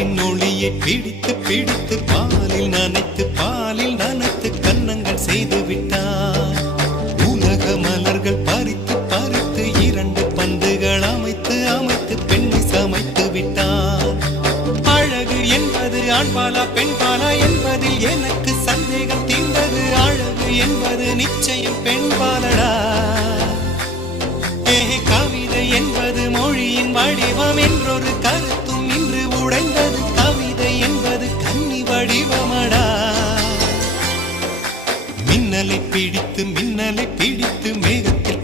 பாட்டின் ஒளியை பிடித்து பிடித்து பாலில் நனைத்து பாலில் நனைத்து கன்னங்கள் செய்து விட்டார் உலக மலர்கள் பறித்து பறித்து இரண்டு பந்துகள் அமைத்து அமைத்து பெண்ணை சமைத்து விட்டார் அழகு என்பது ஆண்பாலா பெண்பாலா என்பதில் எனக்கு சந்தேகம் தீர்ந்தது அழகு என்பது நிச்சயம் பெண்பாலடா கவிதை என்பது மொழியின் வடிவம் என்றொரு கரு மின்னலை பிடித்து மின்னலை பிடித்து மேகத்தில்